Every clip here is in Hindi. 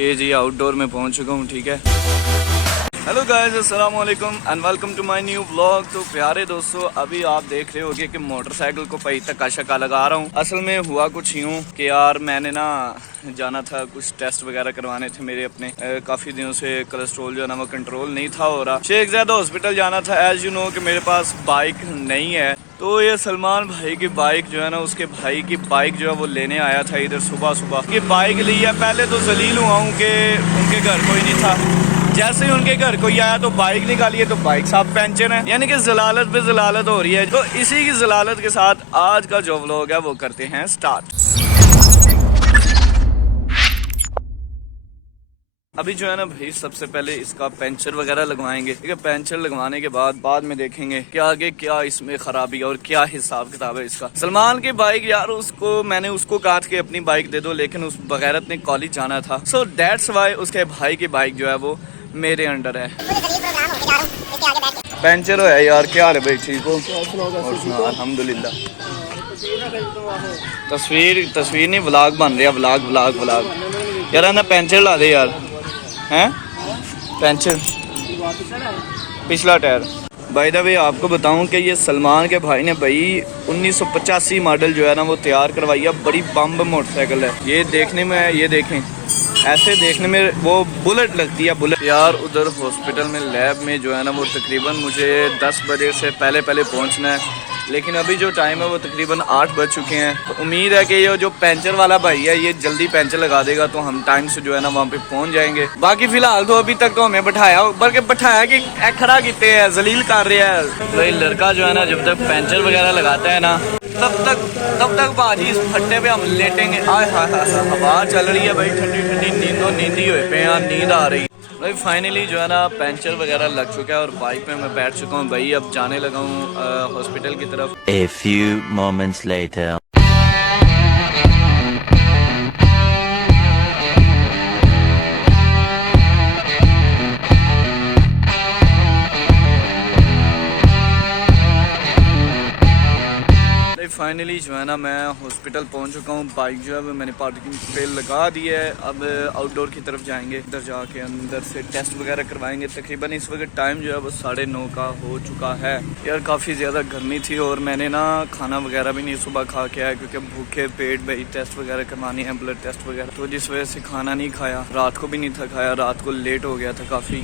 ये जी आउटडोर में पहुंच चुका हूँ। ठीक है, हेलो गाइस, अस्सलाम वालेकुम and welcome to my new vlog. तो प्यारे दोस्तों, अभी आप देख रहे होगे कि मोटरसाइकिल को पही तक शका लगा रहा हूँ। असल में हुआ कुछ यूँ कि यार मैंने ना जाना था, कुछ टेस्ट वगैरह करवाने थे मेरे अपने। काफ़ी दिनों से कोलेस्ट्रॉल जो है ना वो कंट्रोल नहीं था हो रहा। शेख ज़ायदा हॉस्पिटल जाना था। एज यू नो कि मेरे पास बाइक नहीं है, तो ये सलमान भाई की बाइक जो है ना, उसके भाई की बाइक जो है वो लेने आया था इधर सुबह सुबह। की बाइक ली है। पहले तो जलील हुआ हूँ कि उनके घर कोई नहीं था। जैसे ही उनके घर कोई आया तो बाइक निकाली है, तो बाइक साहब पेंचर है, यानी कि जलालत पे जलालत हो रही है। तो इसी की जलालत के साथ आज का जो व्लॉग है वो करते हैं स्टार्ट। अभी जो है ना भाई, सबसे पहले इसका पेंचर वगैरह लगवाएंगे। ठीक है, पेंचर लगवाने के बाद में देखेंगे कि आगे क्या इसमें खराबी और क्या हिसाब किताब है इसका। सलमान की बाइक यार, मैंने उसको कहा कि अपनी बाइक दे दो, लेकिन उस बगैरत ने कॉलेज जाना था। सो दैट्स वाई उसके भाई की बाइक जो है वो मेरे अंडर है। पेंचर हो यार, क्या हाल है भाई? ठीक हो? अल्हम्दुलिल्लाह। तस्वीर नहीं, व्लॉग बन रहा। व्लॉग यार ना, पेंचर ला दे यार। हैं पेंचर पिछला टायर। बाय द वे आपको बताऊं कि ये सलमान के भाई ने भाई 1985 मॉडल जो है ना वो तैयार करवाई है। बड़ी बम्ब मोटरसाइकिल है ये। देखने में, ये देखें, ऐसे देखने में वो बुलेट लगती है, बुलेट यार। उधर हॉस्पिटल में लैब में जो है ना वो तकरीबन मुझे 10 बजे से पहले पहुंचना है, लेकिन अभी जो टाइम है वो तकरीबन 8 बज चुके हैं। तो उम्मीद है कि ये जो पेंचर वाला भाई है ये जल्दी पेंचर लगा देगा, तो हम टाइम से जो है ना वहाँ पे पहुंच जाएंगे। बाकी फिलहाल तो अभी तक तो हमें बल्कि बैठाया कि खड़ा किते हैं, जलील कर रहे हैं भाई। लड़का जो है ना जब तक पेंचर वगैरह लगाता है ना तब तक बाजी इस फट्टे पे हम लेटेंगे। आय हाय हाय, हवा चल रही है भाई, ठंडी ठंडी। नींदी हुए पे यार, नींद आ रही भाई। फाइनली जो है ना पेंचर वगैरह लग चुका है और बाइक पे मैं बैठ चुका हूँ भाई। अब जाने लगा हूँ हॉस्पिटल की तरफ। A few moments later. Finally जो है ना मैं हॉस्पिटल पहुंच चुका हूँ। बाइक जो है वो मैंने पार्किंग पे लगा दी है। अब आउटडोर की तरफ जाएंगे, इधर जाके अंदर से टेस्ट वगैरह करवाएंगे। तकरीबन इस वक्त टाइम जो है वो 9:30 का हो चुका है। यार काफ़ी ज़्यादा गर्मी थी और मैंने ना खाना वगैरह भी नहीं सुबह खा के आया, क्योंकि भूखे पेट भाई टेस्ट वगैरह करवानी है, ब्लड टेस्ट वगैरह। तो जिस वजह से खाना नहीं खाया, रात को भी नहीं था खाया, रात को लेट हो गया था काफ़ी।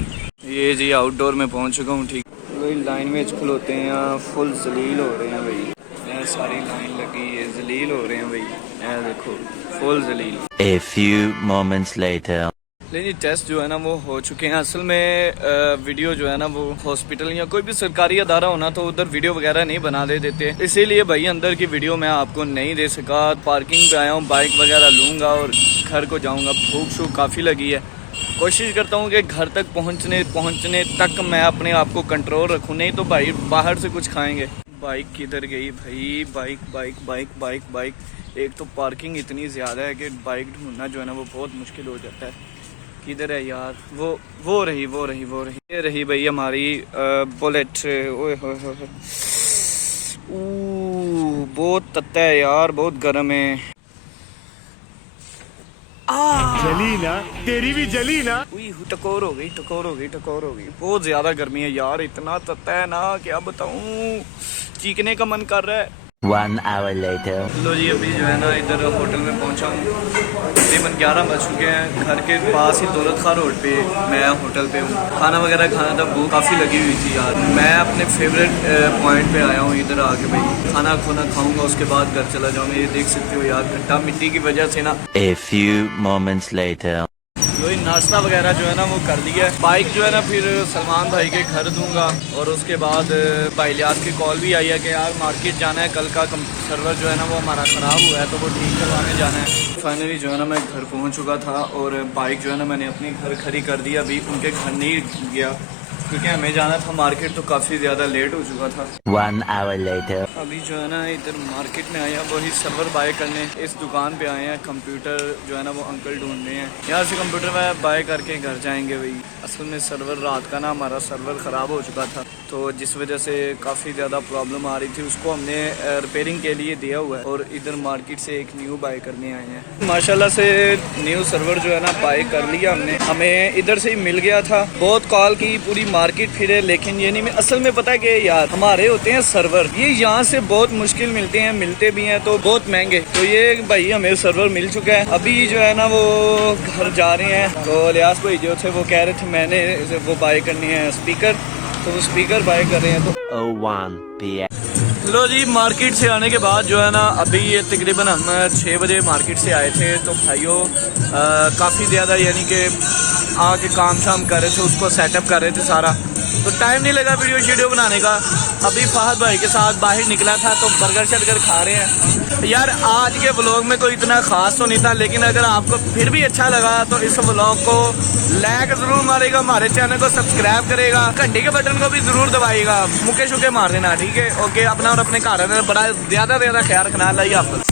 ये जी आउटडोर में पहुँच चुका हूँ। ठीक, वही लाइन में खलोते हैं, फुल जलील हो रहे हैं भाई। सारी लाइन लगी है, जलील हो रहे हैं भाई। ये देखो, फुल जलील। A few moments later. लेकिन टेस्ट जो है ना वो हो चुके हैं। असल में वीडियो जो है ना वो हॉस्पिटल या कोई भी सरकारी अदारा होना तो उधर वीडियो वगैरह नहीं बना देते, इसीलिए भाई अंदर की वीडियो मैं आपको नहीं दे सका। पार्किंग पे आया हूँ, बाइक वगैरह लूँगा और घर को जाऊँगा। भूख काफ़ी लगी है। कोशिश करता हूँ कि घर तक पहुँचने तक मैं अपने आप को कंट्रोल रखूँ, नहीं तो भाई बाहर से कुछ खाएँगे। बाइक किधर गई भाई? बाइक। एक तो पार्किंग इतनी ज़्यादा है कि बाइक ढूंढना जो है ना वो बहुत मुश्किल हो जाता है। किधर है यार? वो रही। ये रही भाई हमारी बुलेट। ओए होए, बहुत तत्ता है यार, बहुत गर्म है। जली ना, तेरी भी जली ना। टकोर हो गई। बहुत ज्यादा गर्मी है यार, इतना तत्ता है ना क्या बताऊं, चीखने का मन कर रहा है। 1 hour later. लो जी, अभी जो है ना इधर होटल में पहुंचा हूँ। तकरीबन 11 बज चुके हैं। घर के पास ही दौलत खां रोड पे मैं होटल पे हूँ। खाना वगैरह खाना था, भूख काफ़ी लगी हुई थी यार। मैं अपने फेवरेट पॉइंट पे आया हूँ इधर आके भाई। खाना खाऊंगा, उसके बाद घर चला जाऊँगा। ये देख सकते हो यार, खट्टा मिट्टी की वजह से ना। A few moments later. वही नाश्ता वगैरह जो है ना वो कर लिया है। बाइक जो है ना फिर सलमान भाई के घर दूंगा। और उसके बाद भाई लियाज की कॉल भी आई है कि यार मार्केट जाना है, कल का सर्वर जो है ना वो हमारा ख़राब हुआ है, तो वो ठीक करवाने जाना है। फाइनली जो है ना मैं घर पहुंच चुका था और बाइक जो है ना मैंने अपनी घर खड़ी कर दी। अभी उनके घर नहीं गया क्योंकि हमें जाना था मार्केट, तो काफ़ी ज़्यादा लेट हो चुका था। 1 hour later. अभी जो है ना इधर मार्केट में आए हैं, वही सर्वर बाय करने इस दुकान पे आए हैं। कंप्यूटर जो है ना वो अंकल ढूंढ रहे हैं, यहाँ से कंप्यूटर बाय करके घर जाएंगे। वही असल में सर्वर रात का ना हमारा सर्वर ख़राब हो चुका था, तो जिस वजह से काफ़ी ज़्यादा प्रॉब्लम आ रही थी, उसको हमने रिपेयरिंग के लिए दिया हुआ है और इधर मार्केट से एक न्यू बाय करने आए हैं। माशाल्लाह से न्यू सर्वर जो है ना बाय कर लिया हमने, हमें इधर से ही मिल गया था। बहुत कॉल की, पूरी मार्केट फिरे, लेकिन ये नहीं में असल में पता है कि यार हमारे होते हैं सर्वर, ये यहाँ से बहुत मुश्किल मिलते हैं, मिलते भी हैं तो बहुत महंगे। तो ये भाई हमें सर्वर मिल चुका है। अभी जो है ना वो घर जा रहे हैं, तो लियास भाई जो थे वो कह रहे थे मैंने वो बाय करनी है स्पीकर, तो वो स्पीकर बाय कर रहे हैं। तो 01 PM. लो जी, मार्केट से आने के बाद जो है ना अभी ये तकरीबन हम 6 बजे मार्केट से आए थे। तो भाइयों काफ़ी ज़्यादा यानी कि आके काम शाम कर रहे थे, उसको सेटअप कर रहे थे सारा, तो टाइम नहीं लगा वीडियो बनाने का। अभी फहद भाई के साथ बाहर निकला था तो बर्गर शर्गर खा रहे हैं। यार आज के व्लॉग में कोई इतना ख़ास तो नहीं था, लेकिन अगर आपको फिर भी अच्छा लगा तो इस व्लॉग को लाइक ज़रूर मारेगा, हमारे चैनल को सब्सक्राइब करेगा, घंटी के बटन को भी ज़रूर दबाएगा, मुक्के शुके मार देना, ठीक है। ओके, अपना और अपने घर में बड़ा ज़्यादा ख्याल रखना। लाइए आप